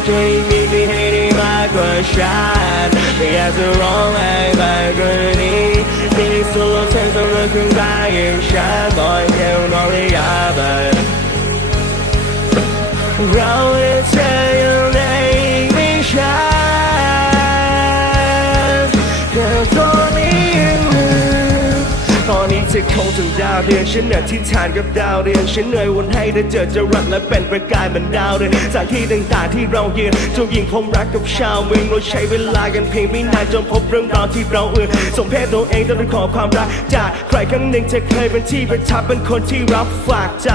between me be hating my question He has the wrong way by gritty Be so low tens of the combined shed boy killed all the other Roll it's ตอนนี้เธอคงถึงดาวเดือนฉันเหนื่อยที่ฐานกับดาวเดือนฉันเหนื่อยวนให้ได้เจอจะรักและเป็นประกายเหมือนดาวเดือนสานที่ต่างๆที่เรายืนเจ้าหญิงผมรักกับชาวเมืองเราใช้เวลากันเพียงไม่นานจนพบเรื่องราวที่เราเอือสมเพศตัวเองต้องขอความรักจากใครครั้งหนึ่งเธอเคยเป็นที่ประทับเป็นคนที่รับฝากใจ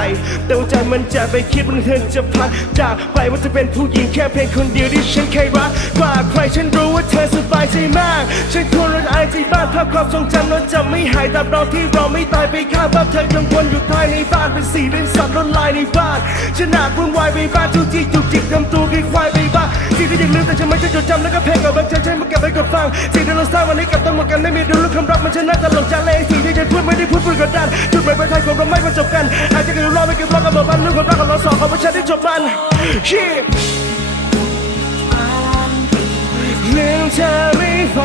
แต่ว่าใจมันจะไปคิดว่าเธอจะพัดจากไปว่าจะเป็นผู้หญิงแค่เพียงคนเดียวที่ฉันเคยรักกว่าใครฉันรู้ว่าเธอสบายใจมาก ฉันควรรักอายใจบ้างภาพความทรงจำนั้นจะไม่หายตราบเราที่เราไม่ตายไปข้ามภาพเธอยังวนอยู่ภายในบ้านเป็นสีเป็นสัตว์ล้นลายในบ้านฉันหนักวุ่นวายไปบ้านทุกที่จุกจิกทำตัวคล้ายควายไปบ้างสิ่งที่ยังลืมแต่ฉันไม่จะจดจำแล้วก็เพลงกับบางใจฉันมาเก็บไว้กับฟังสิ่งที่เราสร้างวันนี้กับต้องหมดกันไม่มีดูรูคำรักมันชนะตลกจาเลยสิ่งที่ฉันพูดไม่ได้พูดพูดกดดันจุดหมายปลายทางของเราไม่มาจบกันอาจจะเกิดรอไม่เกิดรอกับบอกมันเรื่องความรักของเราสองของฉันได้จบมันชีลืมเธอไม่ไห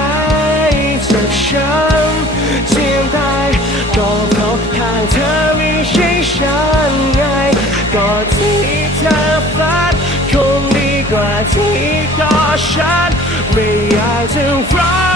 ฉันไม่อยากจะร้อง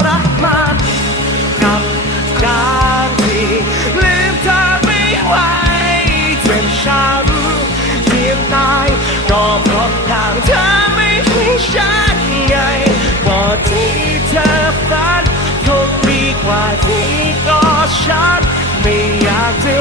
ก็เพราะทางเธอไม่ให้ฉันไงก็ที่เธอฝันคงดีกว่าที่กอดฉันไม่อยากจะ